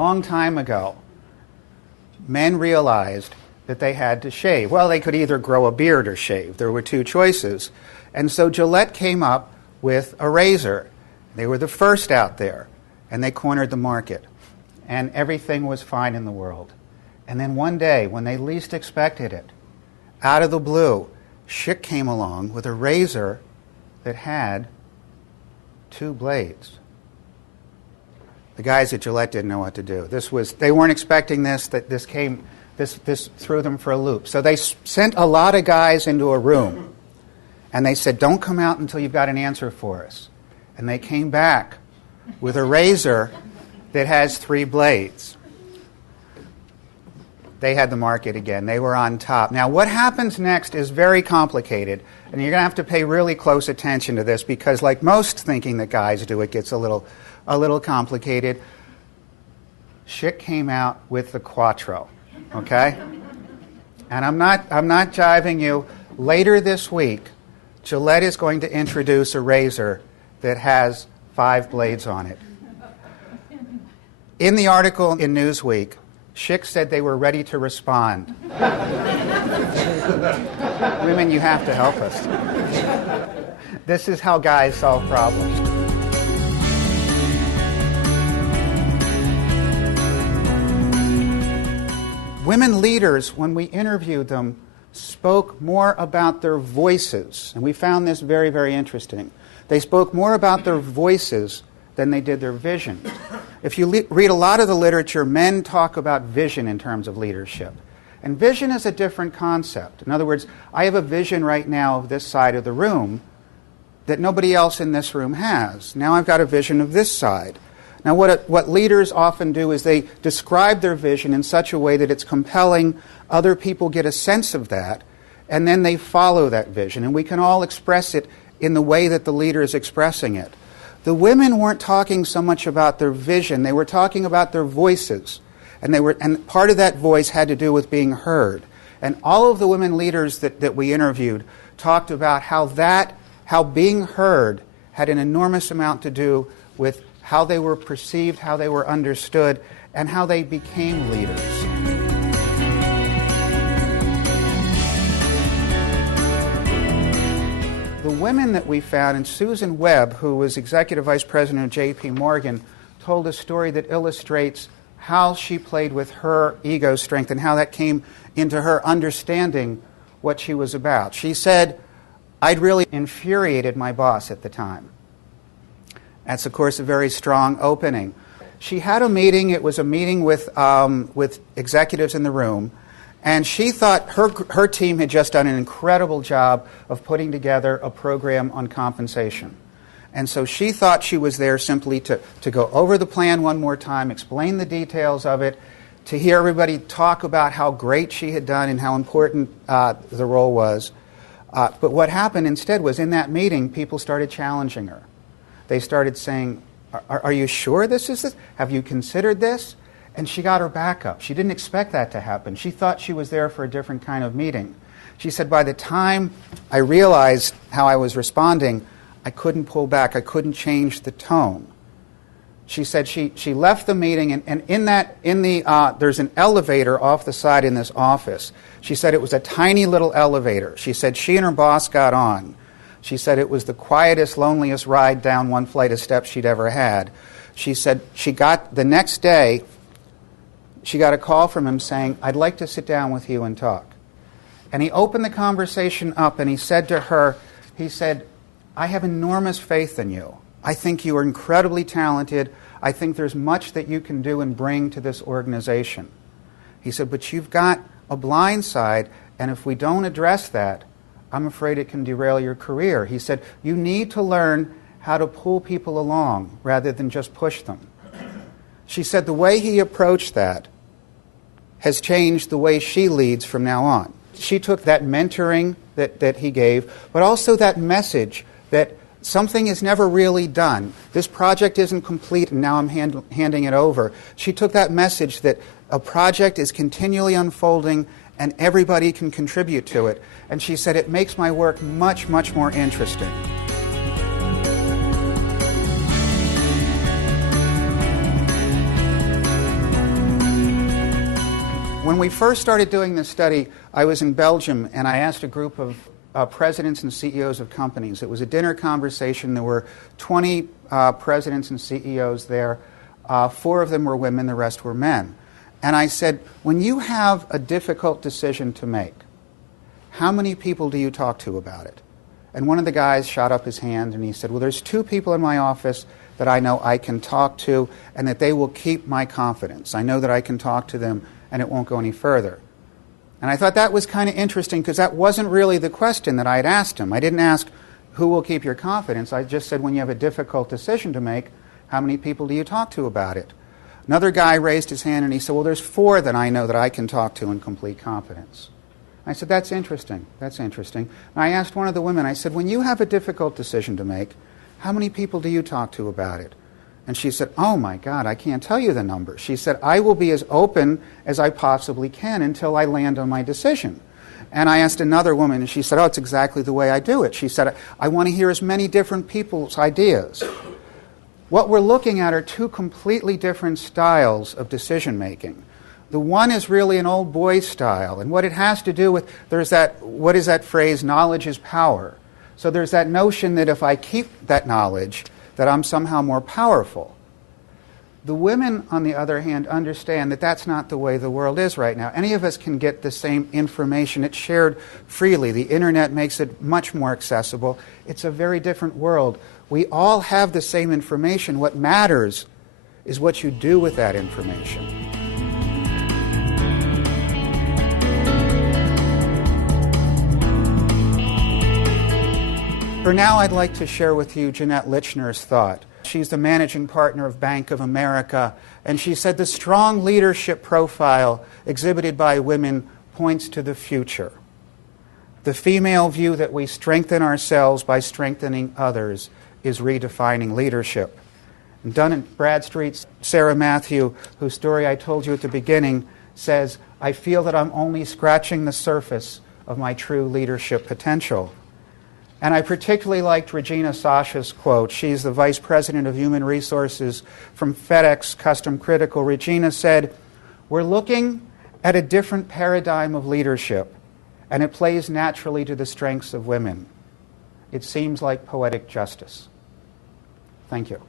long time ago, men realized that they had to shave. Well, they could either grow a beard or shave. There were two choices. And so Gillette came up with a razor. They were the first out there, and they cornered the market. And everything was fine in the world. And then one day, when they least expected it, out of the blue, Schick came along with a razor that had two blades. The guys at Gillette didn't know what to do. They weren't expecting this. This threw them for a loop. So they sent a lot of guys into a room, and they said, "Don't come out until you've got an answer for us." And they came back with a razor that has three blades. They had the market again. They were on top. Now, what happens next is very complicated, and you're going to have to pay really close attention to this because, like most thinking that guys do, it gets a little complicated. Schick came out with the Quattro, okay? And I'm not jiving you. Later this week, Gillette is going to introduce a razor that has 5 blades on it. In the article in Newsweek, Schick said they were ready to respond. Women, you have to help us. This is how guys solve problems. Women leaders, when we interviewed them, spoke more about their voices. And we found this very, very interesting. They spoke more about their voices than they did their vision. If you read a lot of the literature, men talk about vision in terms of leadership. And vision is a different concept. In other words, I have a vision right now of this side of the room that nobody else in this room has. Now I've got a vision of this side. Now what leaders often do is they describe their vision in such a way that it's compelling, other people get a sense of that, and then they follow that vision. And we can all express it in the way that the leader is expressing it. The women weren't talking so much about their vision, they were talking about their voices. And part of that voice had to do with being heard. And all of the women leaders that we interviewed talked about how being heard had an enormous amount to do with how they were perceived, how they were understood, and how they became leaders. The women that we found, and Susan Webb, who was executive vice president of J.P. Morgan, told a story that illustrates how she played with her ego strength and how that came into her understanding what she was about. She said, "I'd really infuriated my boss at the time." That's, of course, a very strong opening. She had a meeting. It was a meeting with executives in the room, and she thought her team had just done an incredible job of putting together a program on compensation. And so she thought she was there simply to go over the plan one more time, explain the details of it, to hear everybody talk about how great she had done and how important the role was. But what happened instead was in that meeting, people started challenging her. They started saying, are you sure this is this? Have you considered this? And she got her back up. She didn't expect that to happen. She thought she was there for a different kind of meeting. She said, by the time I realized how I was responding, I couldn't pull back. I couldn't change the tone. She said she left the meeting, and there's an elevator off the side in this office. She said it was a tiny little elevator. She said she and her boss got on. She said it was the quietest, loneliest ride down one flight of steps she'd ever had. She said the next day, she got a call from him saying, "I'd like to sit down with you and talk." And he opened the conversation up and he said to her, "I have enormous faith in you. I think you are incredibly talented. I think there's much that you can do and bring to this organization." He said, "But you've got a blind side, and if we don't address that, I'm afraid it can derail your career." He said, "You need to learn how to pull people along rather than just push them." She said the way he approached that has changed the way she leads from now on. She took that mentoring that he gave, but also that message that something is never really done. This project isn't complete and now I'm handing it over. She took that message that a project is continually unfolding and everybody can contribute to it. And she said, "It makes my work much, much more interesting." When we first started doing this study, I was in Belgium, and I asked a group of presidents and CEOs of companies. It was a dinner conversation. There were 20 presidents and CEOs there. 4 of them were women, the rest were men. And I said, when you have a difficult decision to make, how many people do you talk to about it? And one of the guys shot up his hand and he said, well, there's 2 people in my office that I know I can talk to and that they will keep my confidence. I know that I can talk to them and it won't go any further. And I thought that was kind of interesting because that wasn't really the question that I had asked him. I didn't ask, who will keep your confidence? I just said, when you have a difficult decision to make, how many people do you talk to about it? Another guy raised his hand and he said, well, there's 4 that I know that I can talk to in complete confidence. I said, that's interesting. That's interesting. And I asked one of the women, I said, when you have a difficult decision to make, how many people do you talk to about it? And she said, oh my God, I can't tell you the number. She said, I will be as open as I possibly can until I land on my decision. And I asked another woman, and she said, oh, it's exactly the way I do it. She said, I want to hear as many different people's ideas. What we're looking at are 2 completely different styles of decision making. The one is really an old boy style, and what it has to do with, there's that, what is that phrase, knowledge is power. So there's that notion that if I keep that knowledge, that I'm somehow more powerful. The women, on the other hand, understand that that's not the way the world is right now. Any of us can get the same information. It's shared freely. The internet makes it much more accessible. It's a very different world. We all have the same information. What matters is what you do with that information. For now, I'd like to share with you Jeanette Lichner's thought. She's the managing partner of Bank of America, and she said the strong leadership profile exhibited by women points to the future. The female view that we strengthen ourselves by strengthening others is redefining leadership. And Dun & Bradstreet's Sarah Matthew, whose story I told you at the beginning, says, I feel that I'm only scratching the surface of my true leadership potential. And I particularly liked Regina Sasha's quote. She's the Vice President of Human Resources from FedEx Custom Critical. Regina said, we're looking at a different paradigm of leadership, and it plays naturally to the strengths of women. It seems like poetic justice. Thank you.